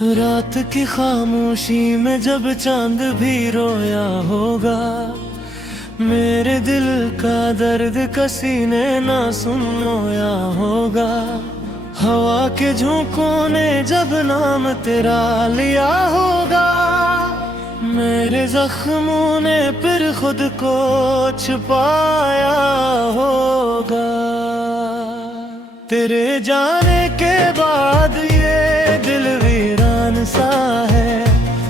रात की खामोशी में जब चांद भी रोया होगा, मेरे दिल का दर्द किसी ने ना सुनोया होगा। हवा के झोंकों ने जब नाम तेरा लिया होगा, मेरे जख्मों ने फिर खुद को छुपाया होगा। तेरे जाने के बाद ये दिल वीरान सा है,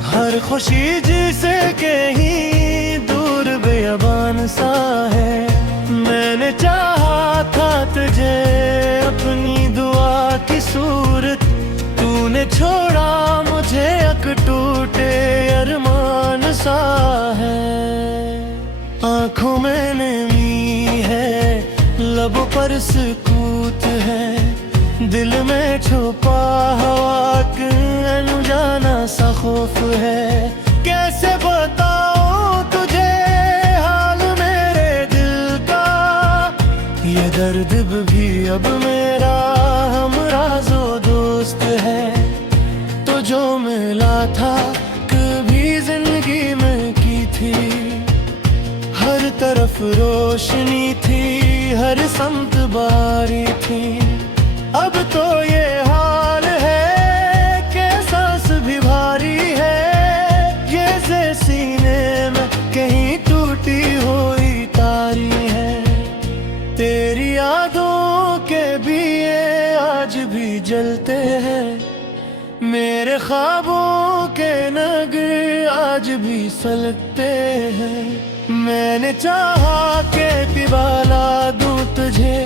हर खुशी जिसे कहीं दूर बेअबान सा है। मैंने चाहा था तुझे अपनी दुआ की सूरत, तूने छोड़ा मुझे एक टूटे अरमान सा है। आंखों में नमी है, लबों पर सुकूत है, दिल में छुपा हवा के अनजाना सा खौफ है। कैसे बताऊं तुझे हाल मेरे दिल का, ये दर्द भी अब मेरा हमराज़ो दोस्त है। तो जो मिला था कभी जिंदगी में की थी, हर तरफ रोशनी थी, हर समत बारी थी। अब तो ये हाल है कि सांस भी भारी है, ये सीने में कहीं टूटी हुई तारी है। तेरी यादों के दिए आज भी जलते हैं, मेरे ख्वाबों के नगर आज भी सलगते हैं। मैंने चाहा के पिबाला दूं तुझे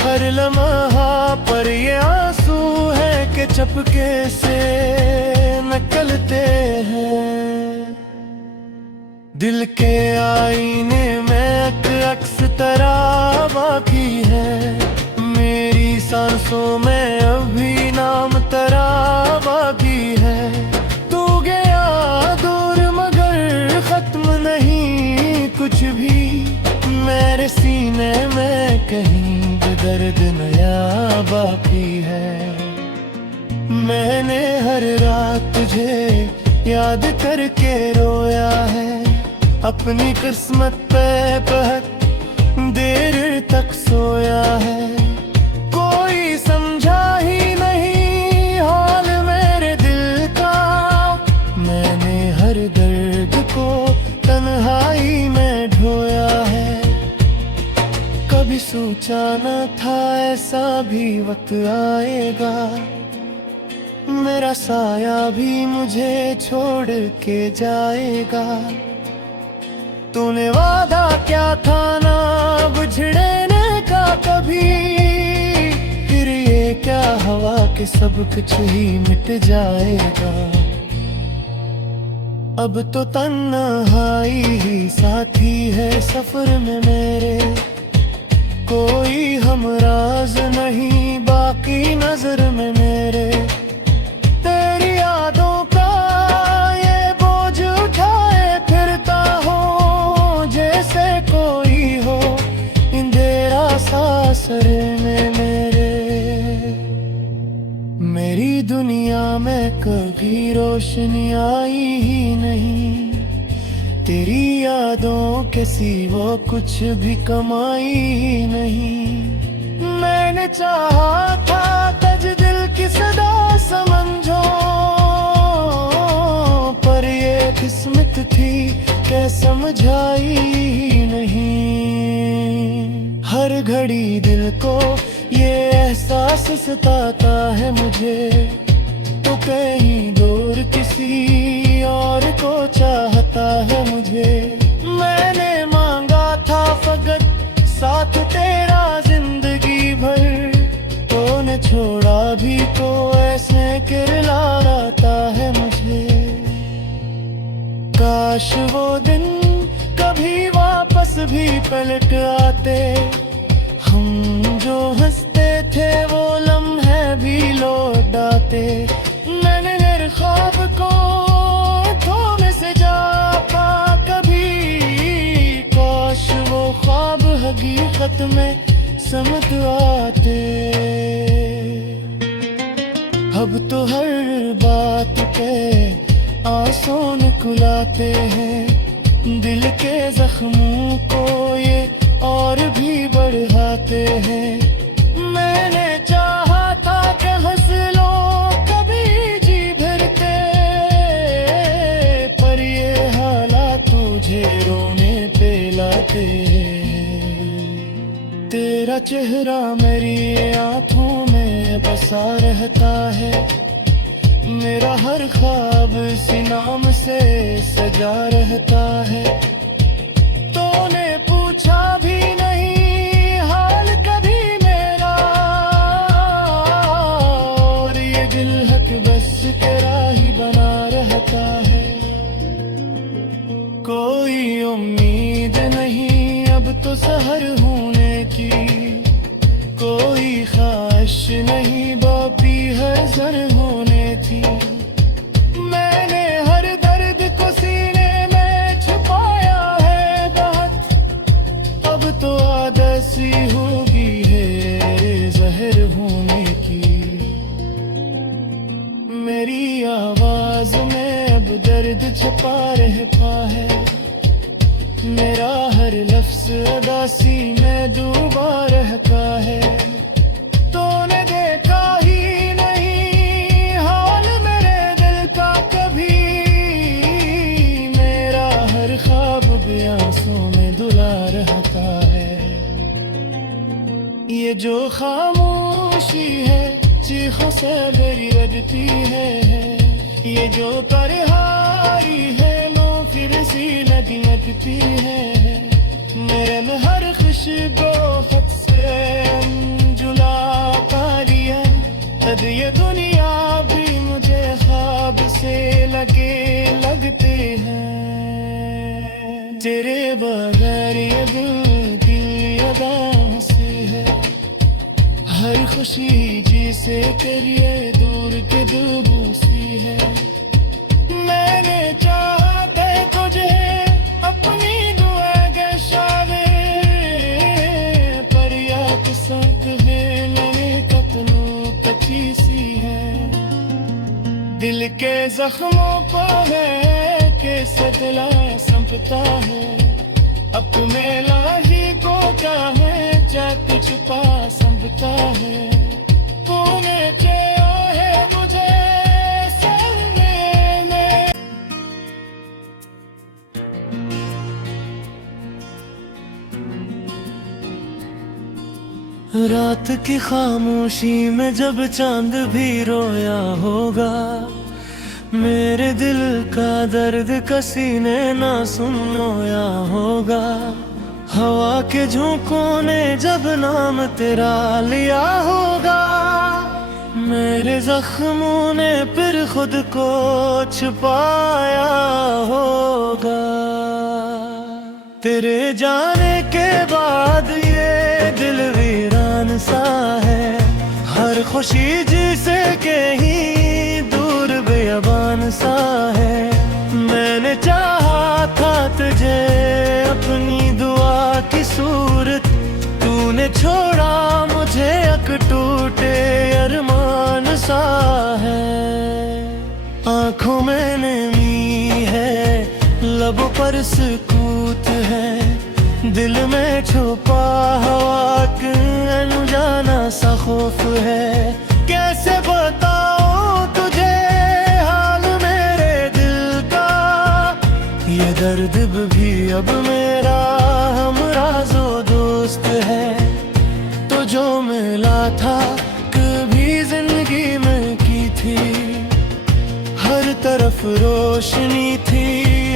हर लम्हा, पर ये आंसू है कि चपके से निकलते हैं। दिल के आईने में एक अक्स तेरा बाकी है, मेरी सांसों में अभी नाम तेरा बाकी है। तू गया दूर मगर खत्म नहीं कुछ भी, मेरे सीने में कहीं दर्द नया बाकी है। मैंने हर रात तुझे याद करके रोया है, अपनी किस्मत पे बहुत देर तक सोया है। कोई समझा ही नहीं हाल मेरे दिल का, मैंने हर दर्द को तन्हाई में ढोया है। कभी सोचा न था ऐसा भी वक्त आएगा, मेरा साया भी मुझे छोड़ के जाएगा। तूने वादा क्या था ना बिछड़ने का कभी, फिर ये क्या हवा के सब कुछ ही मिट जाएगा। अब तो तन्हाई ही साथी है सफर में मेरे, कोई हमराज नहीं बाकी नजर में मेरे। तेरी यादों का ये बोझ उठाए फिरता हो, जैसे कोई हो अंधेरा सासर में मेरे। मेरी दुनिया में कभी रोशनी आई ही नहीं, तेरी यादों के सिवा कुछ भी कमाई ही नहीं। मैंने चाहा था तज दिल की सदा समझो, पर ये किस्मत थी कि समझाई ही नहीं। हर घड़ी दिल को ये एहसास सताता है मुझे, तो कहीं दूर किसी और को चाहता है मुझे। मैंने मांगा था फकत साथ तेरा जिंदगी भर, तूने छोड़ा भी तो ऐसे किरलाता है मुझे। काश वो दिन कभी वापस भी पलट आते, हम जो हंसते थे वो लम्हे भी लौट आते। मैंने हर ख्वाब को थोड़े से जापा कभी, काश वो ख्वाब हकीकत में समझ आते। अब तो हर बात पे आंसू निकलाते हैं, दिल के जख्मों को ये और भी बढ़ाते हैं। मैंने चाहा था कि हंस लो कभी जी भरते, पर ये हालात तुझे रोने पे लाते हैं। तेरा चेहरा मेरी आंखों में बसा रहता है, मेरा हर ख्वाब इसी नाम से सजा रहता है। तूने पूछा भी नहीं हाल कभी मेरा, और ये दिल हक बस तेरा ही बना रहता है। कोई उम्मीद नहीं अब तो सहर होने की, कोई ख्वाहिश नहीं बापी हर सर होने थी। मैंने हर दर्द को सीने में छुपाया है बहुत, अब तो आदत सी होगी है जहर होने की। मेरी आवाज में अब दर्द छुपा रहता है, मेरा हर लफ्ज अदासी में डूबा रहता है। तूने देखा ही नहीं हाल मेरे दिल का कभी, मेरा हर ख्वाब भी आंसू में धुला रहता है। ये जो खामोशी है चीखों से मेरी रजती है, ये जो परहारी है लो फिर सी नदी लगती है। मेरे में हर खुशबू खत से अंजुला पारी है, अब ये दुनिया भी मुझे ख्वाब से लगते हैं। तेरे बगैर ये दिल अदा से है, हर खुशी जी से करिए दूर के दूर सी है। मैंने चाहा था तुझे अपनी दुआ के शावे, पर या किस्मत है मेरे कत्लो कच्ची सी है। दिल के जख्मों को है के सदला संपता है, अपने लाही को क्या है जात छुपा संपता है। तूने किया है मुझे रात की खामोशी में जब चांद भी रोया होगा, मेरे दिल का दर्द किसी ने ना सुनोया होगा। हवा के झोंकों ने जब नाम तेरा लिया होगा, मेरे जख्मों ने फिर खुद को छुपाया होगा। तेरे जाने के बाद ये दिल वीरान सा है, हर खुशी जिसे कहीं दूर बेअबान सा है। मैंने चाहा था तुझे अपनी दुआ की सूरत, तूने छोड़ा मुझे अक टूटे अरमान सा है। आंखों में नमी है, लबों पर सुकूत है, दिल में छुपा हवा के अनजाना सा खौफ है। कैसे बताऊं तुझे हाल मेरे दिल का, ये दर्द भी अब मेरा हमराज़ो दोस्त है। तो जो मिला था कभी जिंदगी में की थी, हर तरफ रोशनी थी,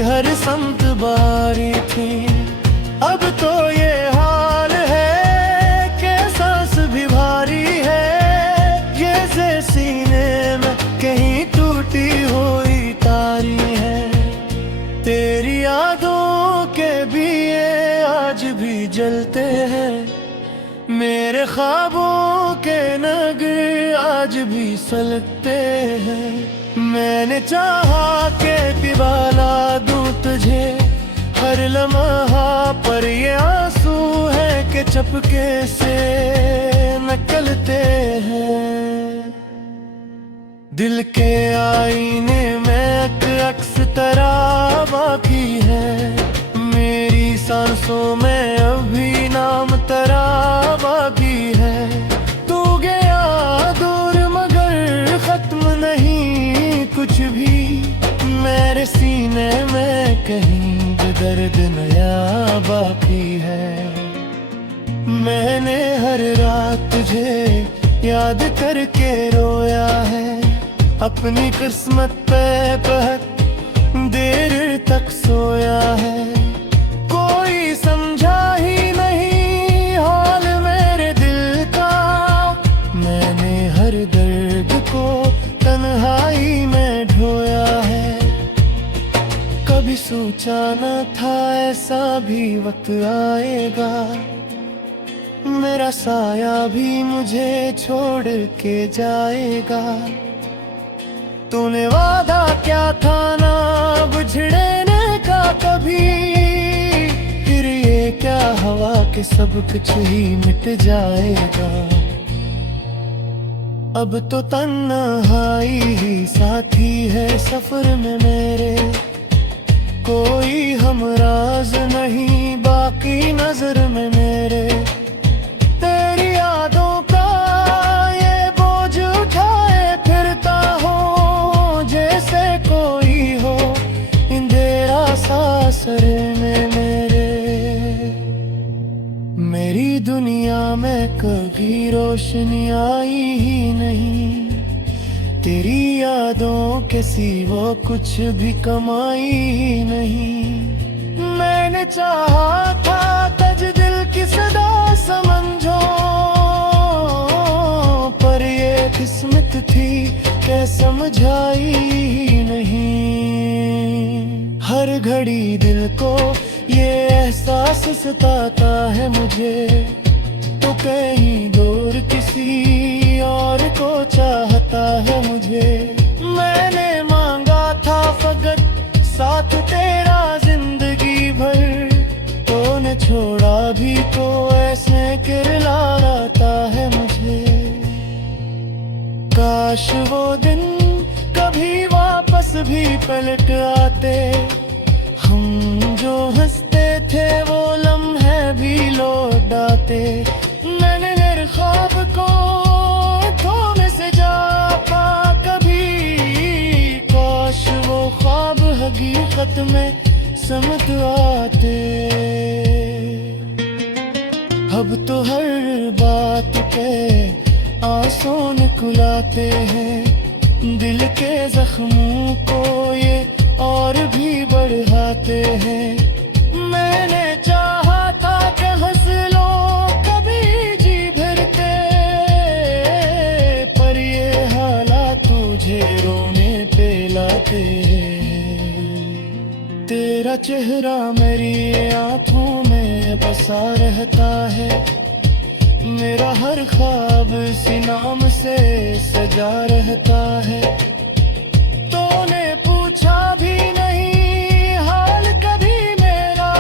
हर समत बारी थी। अब तो ये हाल है कि सांस भी भारी है, जैसे सीने में कहीं टूटी हुई तारी है। तेरी यादों के दिए आज भी जलते हैं, मेरे ख्वाबों के नगर आज भी सलगते हैं। मैंने चाहा के पिवाला दूं तुझे हर लम्हा, पर ये आंसू है कि चपके से निकलते हैं। दिल के आईने में एक अक्स तेरा बाकी है, मेरी सांसों में अभी नाम तेरा बाकी है। तू गया दूर मगर खत्म नहीं कुछ भी, मेरे सीने में कहीं दर्द नया बाकी है। मैंने हर रात तुझे याद करके रोया है, अपनी किस्मत पे बहुत देर तक सोया है। कोई समझा ही नहीं हाल मेरे दिल का, मैंने हर दर्द को तन्हाई में ढोया है। कभी सोचा न था ऐसा भी वक्त आएगा, मेरा साया भी मुझे छोड़ के जाएगा। तूने वादा क्या था ना बिछड़ने का कभी, फिर ये क्या हवा के सब कुछ ही मिट जाएगा। अब तो तन्हाई ही साथी है सफर में मेरे, कोई हमराज नहीं बाकी नजर में मेरे। तेरी यादों का ये बोझ उठाए फिरता हो, जैसे कोई हो अंधेरा सासर में मेरे। मेरी दुनिया में कभी रोशनी आई ही नहीं, तेरी यादों के सिवा कुछ भी कमाई ही नहीं। मैंने चाहा था तज दिल की सदा समझो, पर ये किस्मत थी क्या समझाई ही नहीं। हर घड़ी दिल को ये एहसास सताता है मुझे, तो कहीं दूर किसी और को चाहता है मुझे। मैंने मांगा था फकत साथ तेरा जिंदगी भर, तूने छोड़ा भी तो ऐसे किरलाता है मुझे। काश वो दिन कभी वापस भी पलट आते, हम जो हंसते थे वो लम्हे भी लौट आते। मैंने हर ख्वाब को थोड़े से जापा कभी, काश वो ख्वाब हकीकत में समझ आते। अब तो हर बात के आंसू निकलाते हैं, दिल के जख्मों को ये और भी बढ़ाते हैं। मैंने चाहा था कि हंस लो कभी जी भरते, पर ये हालात तुझे रोने पे लाते। तेरा चेहरा मेरी आंखों में बसा रहता है, मेरा हर ख्वाब इसी नाम से सजा रहता है। तूने पूछा भी नहीं हाल कभी मेरा,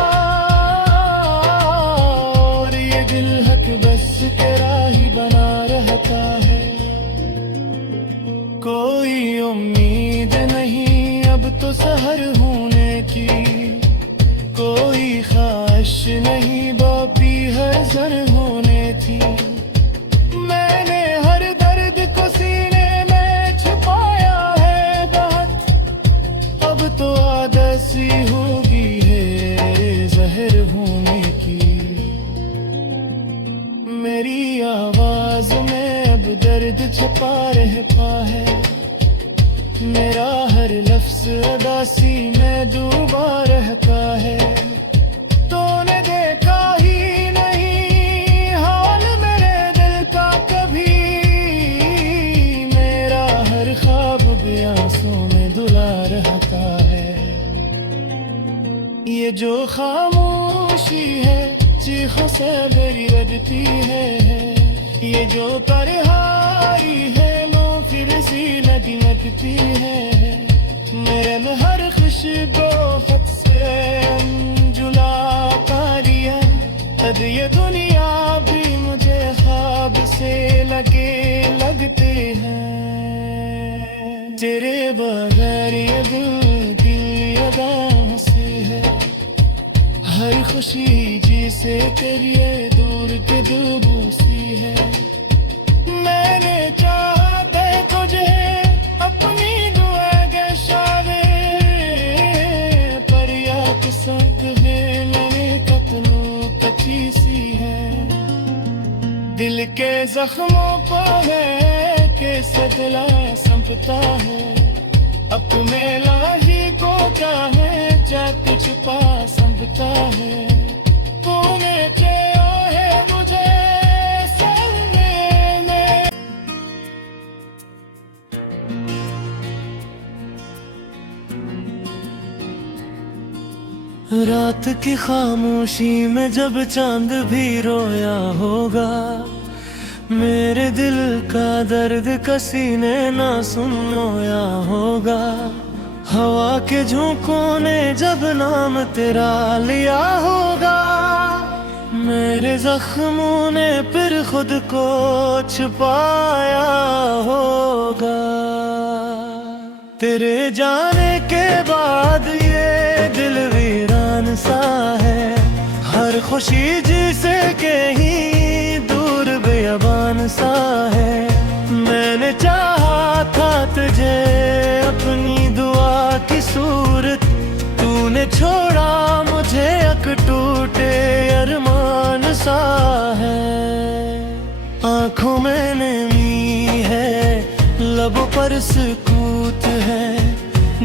और ये दिल हक बस तेरा ही बना रहता है। कोई उम्मीद नहीं अब तो सहर होने की, कोई ख्वाहिश नहीं बाकी है जर होने थी। मैंने हर दर्द को सीने में छुपाया है बहुत, अब तो आदत सी होगी है जहर होने की। मेरी आवाज में अब दर्द छुपा रहता है, मेरा हर लफ्ज अदासी में डूबा रहता है। तूने देखा ही नहीं हाल मेरे दिल का कभी, मेरा हर ख्वाब भी आंसू में धुला रहता है। ये जो खामोशी है चीखों से मेरी रजती है, ये जो तन्हाई है लो फिर सी नदी लगती है। मेरे में हर खुशबू खत से जुला पारी है, अब ये दुनिया भी मुझे ख्वाब से लगते हैं। तेरे बगैर ये दिल की अदाओं से है, हर खुशी जिसे तेरी ये दूर के दूर सी है। मैंने चाहा था तुझे अपनी दुआ के शावे, पर याद संग है मैंने कतनू कची सी है। दिल के जख्मों पर है के सदला संपता है, अपने लाही को क्या है जाके छुपा संभता है। तूने किया है मुझे सामने में, रात की खामोशी में जब चांद भी रोया होगा, मेरे दिल का दर्द किसी ने ना सुनोया होगा। हवा के झोंकों ने जब नाम तेरा लिया होगा, मेरे जख्मों ने फिर खुद को छुपाया होगा। तेरे जाने के बाद ये दिल वीरान सा है, हर खुशी जिसे कहीं दूर बेअबान सा है। मैंने चाहा था तुझे अपनी दुआ की सूरत, तूने छोड़ा मुझे एक टूटे अरमान सा है। आंखों में नमी है, लबों पर सुकूत है,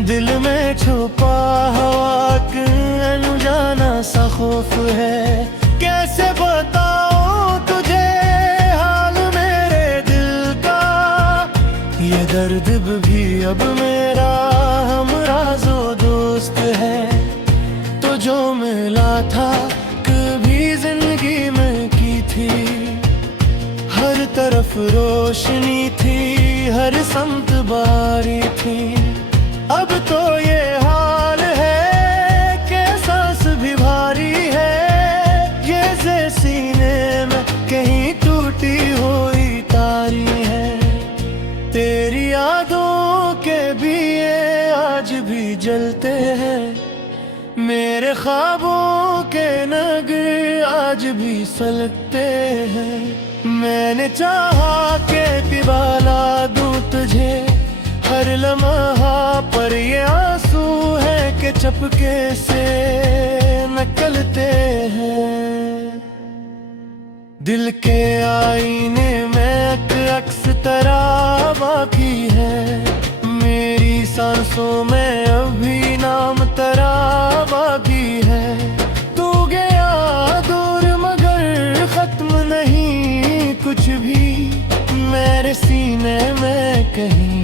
दिल में छुपा हवा के अनजाना सा खौफ है। कैसे बताऊं तुझे हाल मेरे दिल का, ये दर्द भी अब मेरा हमराज़ो दोस्त है। तो जो मिला था कभी जिंदगी में की थी, हर तरफ रोशनी थी, हर समत बारी थी। अब तो ये हाल है कि सांस भी भारी है, ये जे सीने में कहीं टूटी हुई तारी है। तेरी यादों के भी ये आज भी जलते हैं, मेरे ख्वाबों के नगर आज भी सलगते हैं। मैंने चाहा के पिबाला दूं तुझे हर लम्हा, पर ये आंसू है कि चपके से निकलते हैं। दिल के आईने में एक अक्स तेरा बाकी है, मेरी सांसों में अभी नाम तेरा बाकी है। तू गया दूर मगर खत्म नहीं कुछ भी, मेरे सीने में कहीं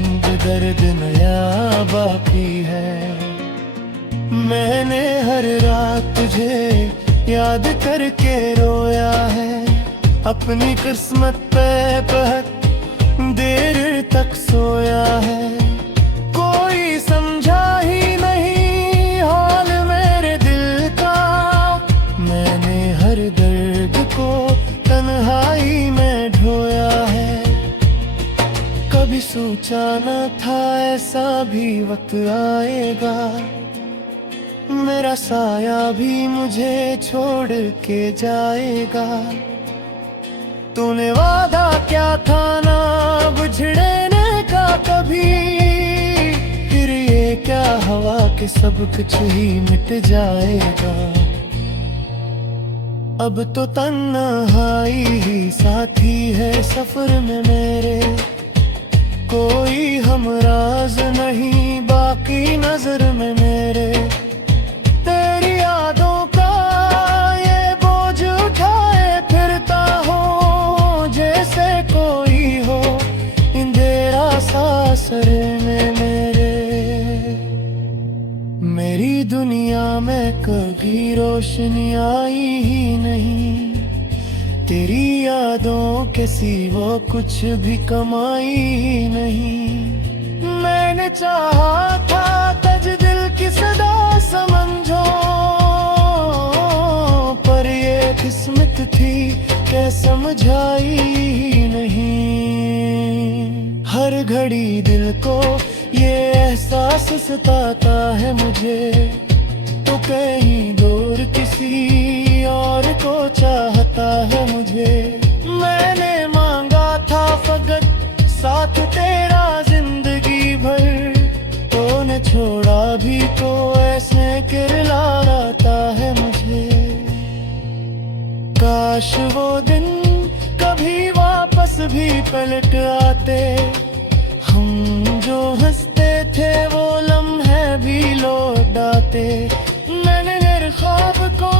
दर्द नया बाकी है। मैंने हर रात तुझे याद करके रोया है, अपनी किस्मत पे बहुत देर तक सोया है। कोई समझा ही नहीं हाल मेरे दिल का, मैंने हर दर्द को तन्हाई में ढोया है। कभी सोचा न था ऐसा भी वक्त आएगा, मेरा साया भी मुझे छोड़ के जाएगा। तूने वादा क्या था ना बिछड़ने का कभी, फिर ये क्या हवा के सब कुछ ही मिट जाएगा। अब तो तन्हाई ही साथी है सफर में मेरे, कोई हमराज नहीं बाकी नजर में मेरे। तेरी यादों का ये बोझ उठाए फिरता हो, जैसे कोई हो अंधेरा सासर में मेरे। मेरी दुनिया में कभी रोशनी आई ही नहीं, तेरी यादों के सिवा कुछ भी कमाई ही नहीं। मैंने चाहा था तज दिल की सदा समझो, पर ये किस्मत थी क्या समझाई ही नहीं। हर घड़ी दिल को ये एहसास सताता है मुझे, तो कहीं दूर किसी और को चाहता है मुझे। मैंने मांगा था फकत साथ तेरा जिंदगी भर, तूने छोड़ा भी तो ऐसे किरलाता है मुझे। काश वो दिन कभी वापस भी पलट आते, हम जो हंसते थे वो लम्हे भी लौट आते। मैंने हर ख्वाब को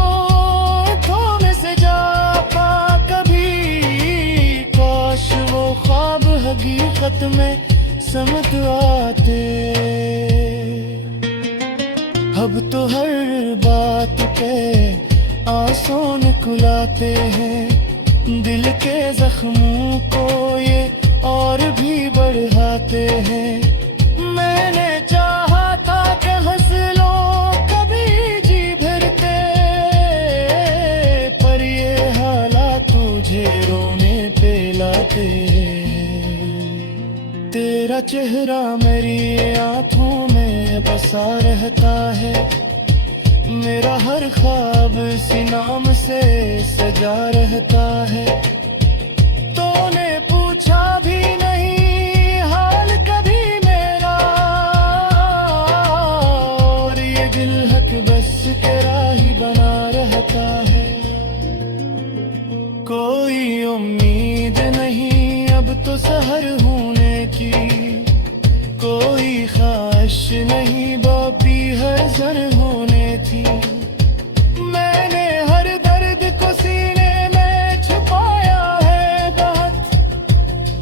थोड़े से जापा कभी, काश वो ख्वाब हकीकत में समझ आते। अब तो हर बात पे आंसू निकलाते हैं, दिल के जख्मों को ये और भी बढ़ाते हैं। मैंने चाहा था कि हंस लो कभी जी भरते, पर ये हालात तुझे रोने पे लाते। तेरा चेहरा मेरी आंखों में बसा रहता है, मेरा हर ख्वाब इसी नाम से सजा रहता है। तूने पूछा भी नहीं हाल कभी मेरा, और ये दिल हक बस तेरा ही बना रहता है। कोई उम्मीद नहीं अब तो सहर होने की, कोई ख्वाहिश नहीं बापी हर जर होने थी। मैंने हर दर्द को सीने में छुपाया है बहुत,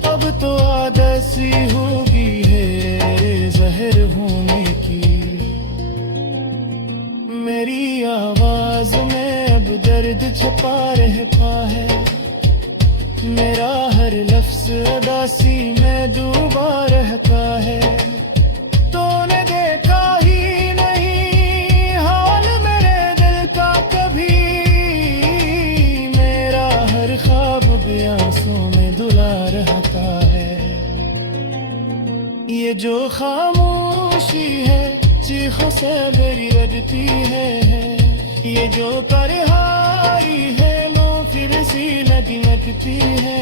अब तो आदत सी होगी है जहर होने की। मेरी आवाज में अब दर्द छुपा रहता है, मेरा हर लफ्ज अदासी में डूबा रहता है। तूने देखा ही नहीं हाल मेरे दिल का कभी, मेरा हर ख्वाब भी आंसू में धुला रहता है। ये जो खामोशी है चीखों से मेरी रजती है, ये जो तन्हाई है लो फिर सी लगती है।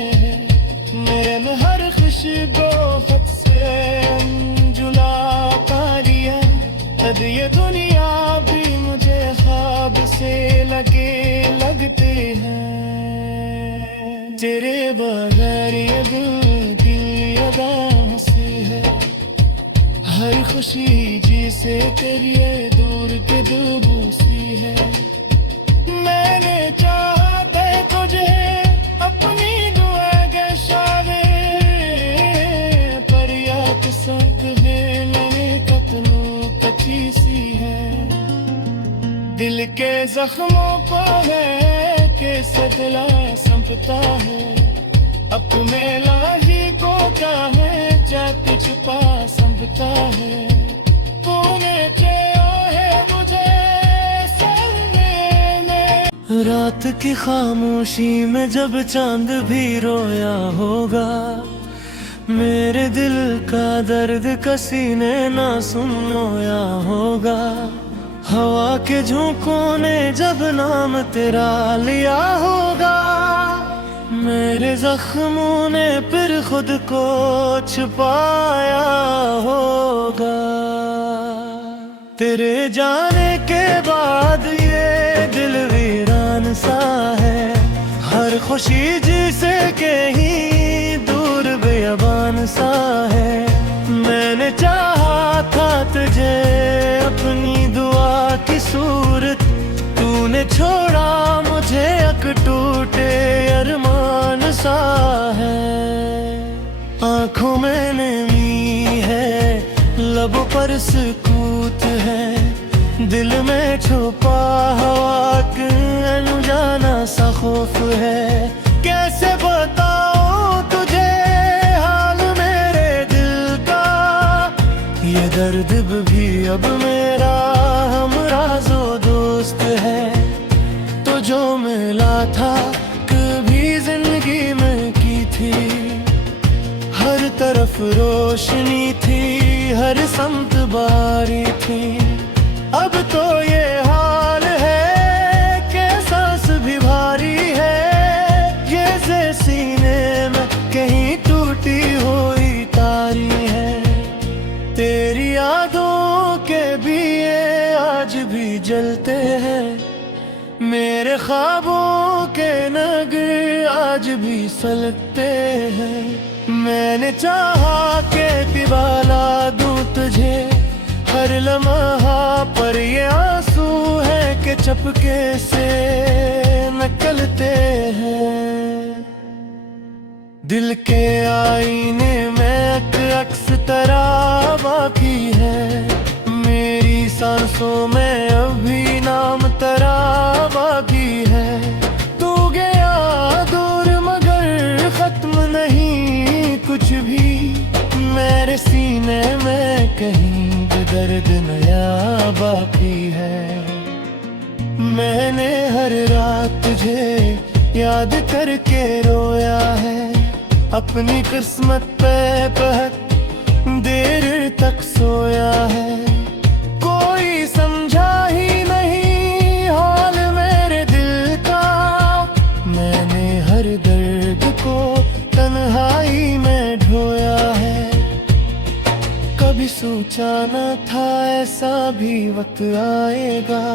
मेरे में हर खुशबू खत से जुला पा दिया, अब ये दुनिया भी मुझे ख्वाब से लगते हैं। तेरे बगैर ये दिल की अदा से है, हर खुशी जिसे तेरी दूर के दूसी है। मैंने चाहा था तुझे अपनी दुआ के शावे, पर याद संग है मैंने कतनो कच्ची सी है। दिल के जख्मों को है के सदला संपता है, अपने लाही को क्या है जाके छुपा संपता है। तूने किया है मुझे रात की खामोशी में जब चांद भी रोया होगा, मेरे दिल का दर्द किसी ने ना सुनोया होगा। हवा के झोंकों ने जब नाम तेरा लिया होगा, मेरे जख्मों ने फिर खुद को छुपाया होगा। तेरे जाने के बाद ये दिल वीरान सा है, हर खुशी जिसे कहीं दूर बेअबान सा है। मैंने चाहा था तुझे अपनी दुआ की सूरत, तूने छोड़ा मुझे एक टूटे अरमान सा है। आंखों में नमी है, लबों पर सुकूत है, दिल में छुपा हवा के अनजाना सा खौफ है। कैसे बताऊं तुझे हाल मेरे दिल का, ये दर्द भी अब मेरा हमराज़ो दोस्त है। तो जो मिला था कभी जिंदगी में की थी, हर तरफ रोशनी थी हर समत बारी थी। अब तो ये हाल है कि सांस भी भारी है, ये जे सीने में कहीं टूटी हुई तारी है। तेरी यादों के दिए आज भी जलते हैं, मेरे ख्वाबों के नगर आज भी सलगते हैं। मैंने चाहा के पिवाला दूं तुझे हर लम्हा, पर ये आंसू है कि चपके से निकलते हैं। दिल के आईने में अक्स तेरा बाकी है, मेरी सांसों में अभी नाम तेरा बाकी है। तू गया दूर मगर खत्म नहीं कुछ भी, मेरे सीने में कहीं दर्द नया बाकी है। मैंने हर रात तुझे याद करके रोया है, अपनी किस्मत पे बहुत देर तक सोया है। कोई समझा ही नहीं हाल मेरे दिल का, मैंने हर दर्द को तन्हाई में ढोया है। कभी सोचा न था ऐसा भी वक्त आएगा,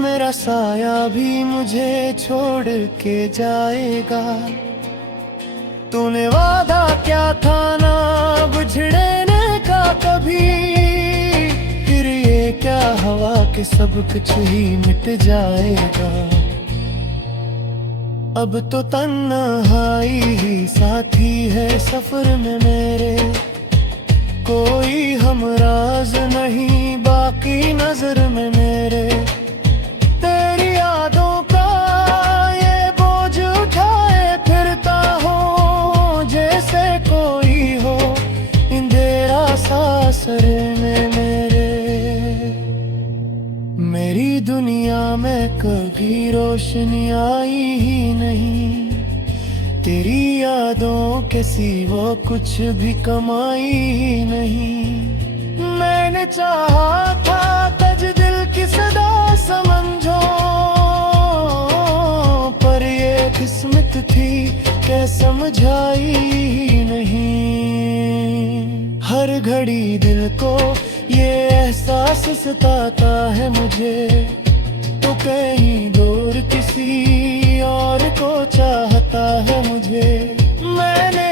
मेरा साया भी मुझे छोड़ के जाएगा। तूने वादा क्या था ना बिछड़ने का कभी, फिर ये क्या हवा के सब कुछ ही मिट जाएगा। अब तो तन्हाई ही साथी है सफर में मेरे, कोई हमराज नहीं बाकी नजर में मेरे। तेरी यादों का ये बोझ उठाए फिरता हूँ, जैसे कोई हो अंधेरा सासरे में मेरे। मेरी दुनिया में कभी रोशनी आई ही नहीं, तेरी यादों के सिवा कुछ भी कमाई ही नहीं। मैंने चाहा था तज दिल की सदा समझो, पर ये किस्मत थी कि समझाई ही नहीं। हर घड़ी दिल को ये एहसास सताता है मुझे, तो कहीं दूर किसी और को चाहता है मुझे। मैंने